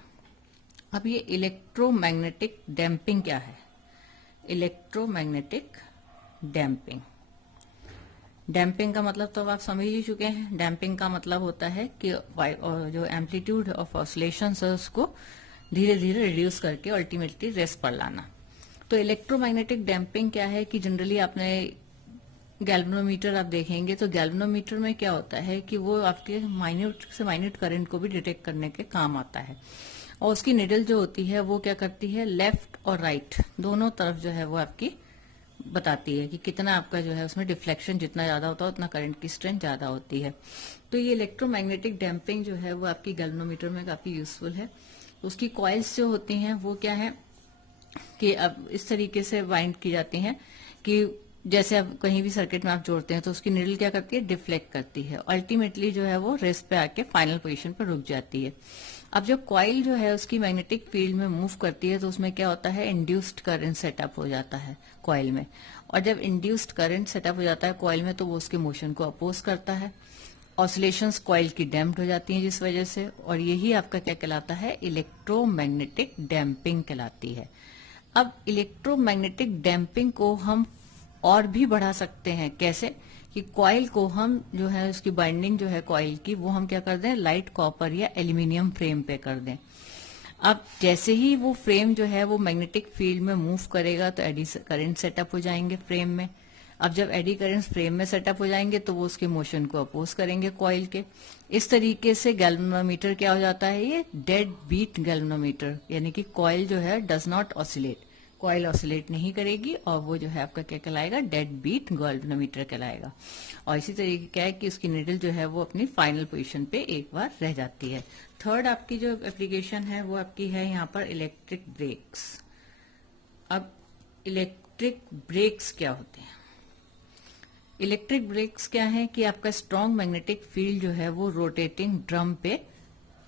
अब ये इलेक्ट्रोमैग्नेटिक डैम्पिंग क्या है? इलेक्ट्रोमैग्नेटिक डैम्पिंग, डैम्पिंग का मतलब तो आप समझ ही चुके हैं। डैम्पिंग का मतलब होता है कि जो एम्पलीट्यूड ऑफ ऑसिलेशंस है उसको धीरे धीरे रिड्यूस करके अल्टीमेटली रेस्ट पर लाना। तो इलेक्ट्रोमैग्नेटिक डैम्पिंग क्या है कि जनरली आपने गैल्वेनोमीटर आप देखेंगे तो गैल्वेनोमीटर में क्या होता है कि वो आपके माइन्यूट से माइन्यूट करंट को भी डिटेक्ट करने के काम आता है, और उसकी निडल जो होती है वो क्या करती है, लेफ्ट और राइट दोनों तरफ जो है वो आपकी बताती है कि कितना आपका जो है उसमें डिफ्लेक्शन जितना ज्यादा होता है उतना करंट की स्ट्रेंथ ज्यादा होती है। तो ये इलेक्ट्रोमैग्नेटिक डैम्पिंग जो है वो आपकी गैल्वेनोमीटर में काफी यूजफुल है। उसकी कॉइल्स जो होती हैं वो क्या है कि अब इस तरीके से वाइंड की जाती हैं कि जैसे अब कहीं भी सर्किट में आप जोड़ते हैं तो उसकी निडल क्या करती है, डिफ्लेक्ट करती है, अल्टीमेटली जो है वो रेस्ट पे आके फाइनल पोजीशन पर रुक जाती है। अब जो कॉइल जो है उसकी मैग्नेटिक फील्ड में मूव करती है तो उसमें क्या होता है, इंड्यूस्ड करंट सेटअप हो जाता है कॉइल में, और जब इंड्यूस्ड करंट सेटअप हो जाता है कॉइल में तो वो उसके मोशन को अपोज करता है, ऑसिलेशंस कॉइल की डैम्प्ड हो जाती हैं जिस वजह से, और यही आपका क्या कहलाता है, इलेक्ट्रोमैग्नेटिक डैम्पिंग कहलाती है। अब इलेक्ट्रोमैग्नेटिक डैम्पिंग को हम और भी बढ़ा सकते हैं। कैसे कि कॉइल को हम जो है उसकी बाइंडिंग जो है कॉइल की, वो हम क्या कर दें, लाइट कॉपर या एल्यूमिनियम फ्रेम पे कर दें। अब जैसे ही वो फ्रेम जो है वो मैग्नेटिक फील्ड में मूव करेगा तो एडी करंट सेटअप हो जाएंगे फ्रेम में। अब जब एडी करंट फ्रेम में सेटअप हो जाएंगे तो वो उसके मोशन को अपोज करेंगे कॉइल के। इस तरीके से गैल्वेनोमीटर क्या हो जाता है, ये डेड बीट गैल्वेनोमीटर, यानी कि कॉइल जो है does not oscillate, coil oscillate नहीं करेगी और वो जो है आपका क्या कहलाएगा, डेड बीट गैल्वेनोमीटर कहलाएगा। और इसी तरीके क्या है कि उसकी निडल जो है वो अपनी फाइनल पोजीशन पे एक बार रह जाती है। थर्ड आपकी जो एप्लीकेशन है वो आपकी है यहाँ पर इलेक्ट्रिक ब्रेक्स। अब इलेक्ट्रिक ब्रेक्स क्या होते हैं? इलेक्ट्रिक ब्रेक्स क्या है कि आपका स्ट्रॉन्ग मैग्नेटिक फील्ड जो है वो रोटेटिंग ड्रम पे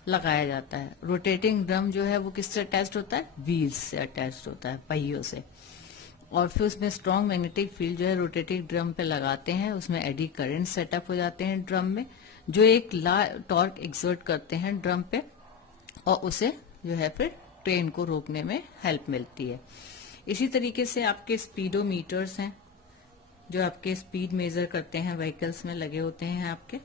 लगाया जाता है। रोटेटिंग ड्रम जो है वो किससे अटैच्ड होता है, व्हील्स से अटैच्ड होता है, पहियों से। और फिर उसमें स्ट्रॉन्ग मैग्नेटिक फील्ड जो है रोटेटिंग ड्रम पे लगाते हैं, उसमें एडी करंट सेटअप हो जाते हैं ड्रम में, जो एक टॉर्क एक्सर्ट करते हैं ड्रम पे, और उसे जो है फिर ट्रेन को रोकने में हेल्प मिलती है। इसी तरीके से आपके स्पीडोमीटर्स हैं जो आपके स्पीड मेजर करते हैं, व्हीकल्स में लगे होते हैं आपके।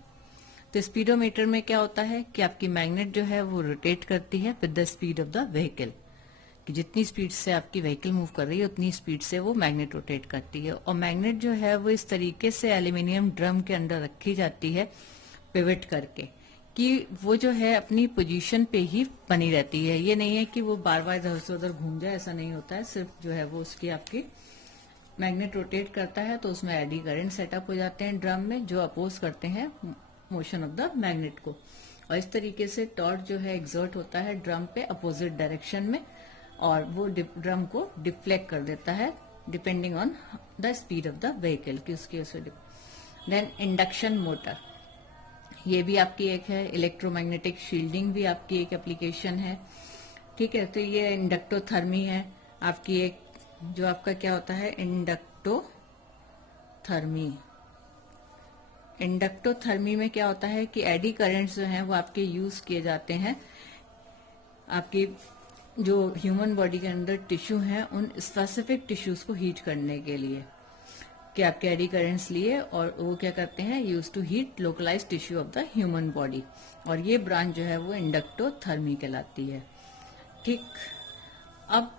तो स्पीडोमीटर में क्या होता है कि आपकी मैग्नेट जो है वो रोटेट करती है with the speed of the vehicle, कि जितनी स्पीड से आपकी व्हीकल मूव कर रही है उतनी स्पीड से वो मैग्नेट रोटेट करती है। और मैग्नेट जो है वो इस तरीके से एल्यूमिनियम ड्रम के अंदर रखी जाती है पिवट करके, कि वो जो है अपनी पोजीशन पे ही बनी रहती है। ये नहीं है कि वो बार बार इधर से उधर घूम जाए, ऐसा नहीं होता है। सिर्फ जो है वो उसकी आपकी मैग्नेट रोटेट करता है तो उसमें एडी करंट सेटअप हो जाते हैं ड्रम में, जो अपोज करते हैं मोशन ऑफ द मैग्नेट को। और इस तरीके से टॉर्क जो है एक्सर्ट होता है ड्रम पे अपोजिट डायरेक्शन में, और वो ड्रम को डिफ्लेक्ट कर देता है depending on the speed of the vehicle की उसकी उसे। देन इंडक्शन मोटर, ये भी आपकी एक है। इलेक्ट्रोमैग्नेटिक शील्डिंग भी आपकी एक एप्लीकेशन है, ठीक है। तो ये इंडक्टोथर्मी है आपकी एक, जो आपका क्या होता है, इंडक्टोथर्मी। इंडक्टोथर्मी में क्या होता है कि एडी करंट्स जो हैं वो आपके यूज किए जाते हैं आपकी जो ह्यूमन बॉडी के अंदर टिश्यू हैं उन स्पेसिफिक टिश्यूज को हीट करने के लिए, कि आपके एडी करंट्स लिए और वो क्या करते हैं, use to heat localize tissue of the human body. और ये ब्रांच जो है वो इंडक्टोथर्मी कहलाती है, ठीक। अब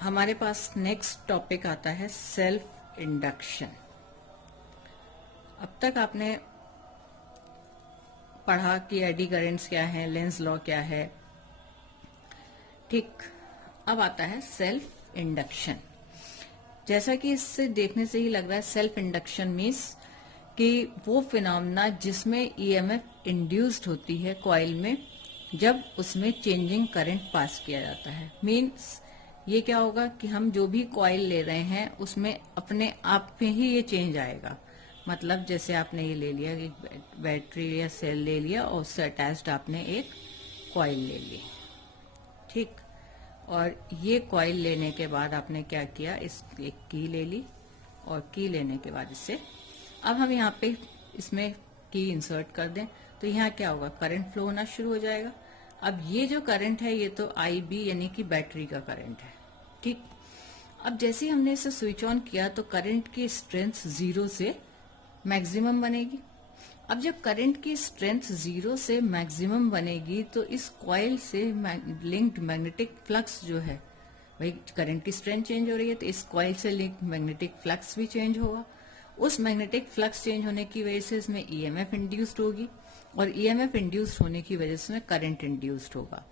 हमारे पास नेक्स्ट टॉपिक आता है सेल्फ इंडक्शन। अब तक आपने पढ़ा कि एडी करंट्स क्या है, लेंज लॉ क्या है, ठीक। अब आता है सेल्फ इंडक्शन। जैसा कि इससे देखने से ही लग रहा है, सेल्फ इंडक्शन मीन्स कि वो फिनोमेना जिसमें ईएमएफ इंड्यूस्ड होती है कॉइल में जब उसमें चेंजिंग करंट पास किया जाता है। मीन्स ये क्या होगा कि हम जो भी कॉइल ले रहे हैं उसमें अपने आप में ही ये चेंज आएगा। मतलब जैसे आपने ये ले लिया, एक बैटरी या सेल ले लिया और उससे अटैच्ड आपने एक कॉइल ले ली, ठीक। और ये कॉइल लेने के बाद आपने क्या किया, इस एक की ले ली, और की लेने के बाद इससे अब हम यहाँ पे इसमें की इंसर्ट कर दें तो यहाँ क्या होगा, करंट फ्लो होना शुरू हो जाएगा। अब ये जो करंट है ये तो IB यानी कि बैटरी का करंट है, ठीक। अब जैसे ही हमने इसे स्विच ऑन किया तो करंट की स्ट्रेंथ 0 से मैक्सिमम बनेगी। अब जब करंट की स्ट्रेंथ 0 से मैक्सिमम बनेगी तो इस कॉइल से लिंक्ड मैग्नेटिक फ्लक्स जो है, भाई करंट की स्ट्रेंथ चेंज हो रही है तो इस कॉइल से लिंक्ड मैग्नेटिक फ्लक्स भी चेंज होगा। उस मैग्नेटिक फ्लक्स चेंज होने की वजह से इसमें EMF इंड्यूस्ड होगी, और EMF इंड्यूस्ड होने की वजह से करंट इंड्यूस्ड होगा।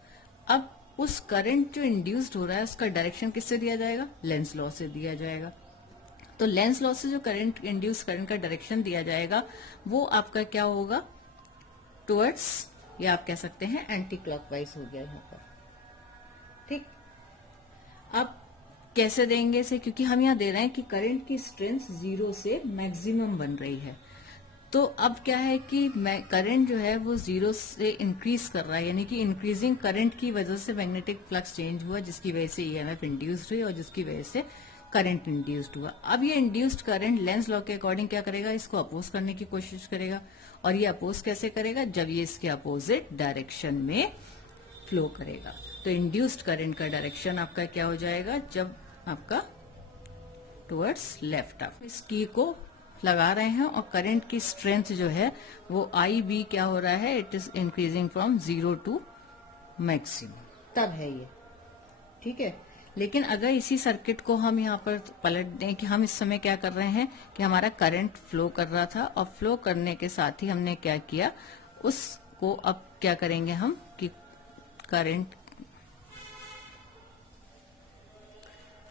अब उस करंट जो इंड्यूस्ड हो रहा है उसका डायरेक्शन किससे दिया जाएगा, लेंज लॉ से दिया जाएगा। तो लेंज लॉ से जो करंट इंड्यूस करंट का डायरेक्शन दिया जाएगा वो आपका क्या होगा, टुवर्ड्स, या आप कह सकते हैं एंटी क्लॉकवाइज हो गया यहाँ पर, ठीक। अब कैसे देंगे इसे, क्योंकि हम यहाँ दे रहे हैं कि करंट की स्ट्रेंथ 0 से मैक्सिमम बन रही है। तो अब क्या है कि करंट जो है वो 0 से इंक्रीज कर रहा है, यानी कि इंक्रीजिंग करंट की वजह से मैग्नेटिक फ्लक्स चेंज हुआ, जिसकी वजह से EMF इंड्यूस्ड हुई और जिसकी वजह से करंट इंड्यूस्ड हुआ। अब ये इंड्यूस्ड करंट लेंज लॉ के अकॉर्डिंग क्या करेगा, इसको अपोज करने की कोशिश करेगा। और ये अपोज कैसे करेगा, जब ये इसके अपोजिट डायरेक्शन में फ्लो करेगा। तो इंड्यूस्ड करंट का डायरेक्शन आपका क्या हो जाएगा, जब आपका टुवर्ड्स लेफ्ट। आप इस की को लगा रहे हैं और करंट की स्ट्रेंथ जो है वो आई बी क्या हो रहा है, it is increasing from 0 to maximum, तब है ये, ठीक है। लेकिन अगर इसी सर्किट को हम यहाँ पर पलट दें कि हम इस समय क्या कर रहे हैं कि हमारा करंट फ्लो कर रहा था और फ्लो करने के साथ ही हमने क्या किया, उसको अब क्या करेंगे हम कि करंट,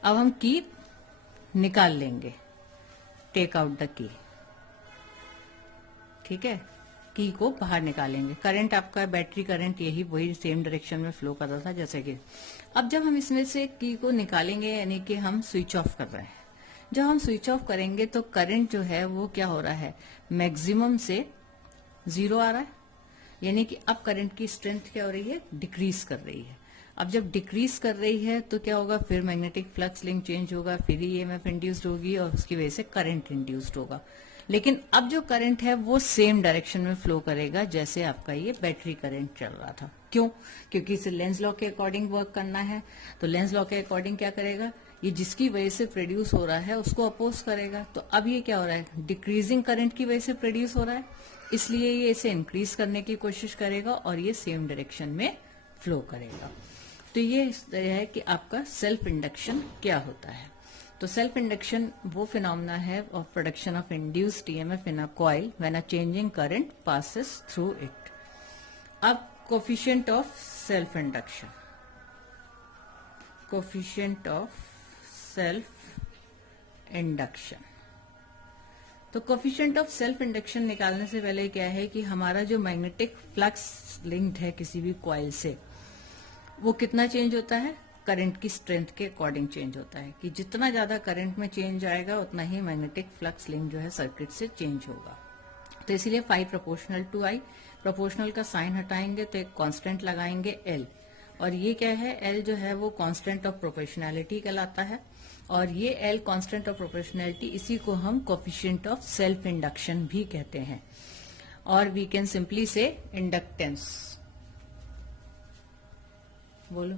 अब हम की निकाल लेंगे, टेक आउट द की, ठीक है, की को बाहर निकालेंगे। करंट आपका बैटरी करंट यही वही सेम डायरेक्शन में फ्लो कर रहा था जैसे कि। अब जब हम इसमें से की को निकालेंगे यानी कि हम स्विच ऑफ कर रहे हैं, जब हम स्विच ऑफ करेंगे तो करंट जो है वो क्या हो रहा है, मैक्सिमम से 0 आ रहा है, यानी कि अब करंट की स्ट्रेंथ क्या हो रही है, डिक्रीज कर रही है। अब जब डिक्रीज कर रही है तो क्या होगा, फिर मैग्नेटिक फ्लक्स लिंक चेंज होगा, फिर ईएमएफ इंड्यूस्ड होगी और उसकी वजह से करंट इंड्यूस्ड होगा। लेकिन अब जो करंट है वो सेम डायरेक्शन में फ्लो करेगा जैसे आपका ये बैटरी करंट चल रहा था। क्यों? क्योंकि इसे लेंज लॉ के अकॉर्डिंग वर्क करना है, तो लेंज लॉ के अकॉर्डिंग क्या करेगा, ये जिसकी वजह से प्रोड्यूस हो रहा है उसको अपोज करेगा। तो अब ये क्या हो रहा है, डिक्रीजिंग करंट की वजह से प्रोड्यूस हो रहा है, इसलिए ये इसे इंक्रीज करने की कोशिश करेगा और ये सेम डायरेक्शन में फ्लो करेगा। तो ये इस तरह है कि आपका सेल्फ इंडक्शन क्या होता है। तो सेल्फ इंडक्शन वो फिनोमेना है of production of induced EMF in a coil when a changing current passes through it. अब coefficient of self induction, coefficient of self induction, तो कोफिशिएंट ऑफ सेल्फ इंडक्शन निकालने से पहले क्या है कि हमारा जो मैग्नेटिक फ्लक्स लिंक्ड है किसी भी कॉइल से, वो कितना चेंज होता है, करंट की स्ट्रेंथ के अकॉर्डिंग चेंज होता है, कि जितना ज्यादा करंट में चेंज आएगा उतना ही मैग्नेटिक फ्लक्स लिंक जो है सर्किट से चेंज होगा। तो इसीलिए 5 प्रोपोर्शनल टू आई, प्रोपोर्शनल का साइन हटाएंगे तो एक कांस्टेंट लगाएंगे एल, और ये क्या है, एल जो है वो कांस्टेंट ऑफ प्रोपोर्शनैलिटी कहलाता है, और ये एल कांस्टेंट ऑफ प्रोपोर्शनैलिटी, इसी को हम कोफिशिएंट ऑफ सेल्फ इंडक्शन भी कहते हैं, और वी कैन सिंपली से इंडक्टेंस। बोलो।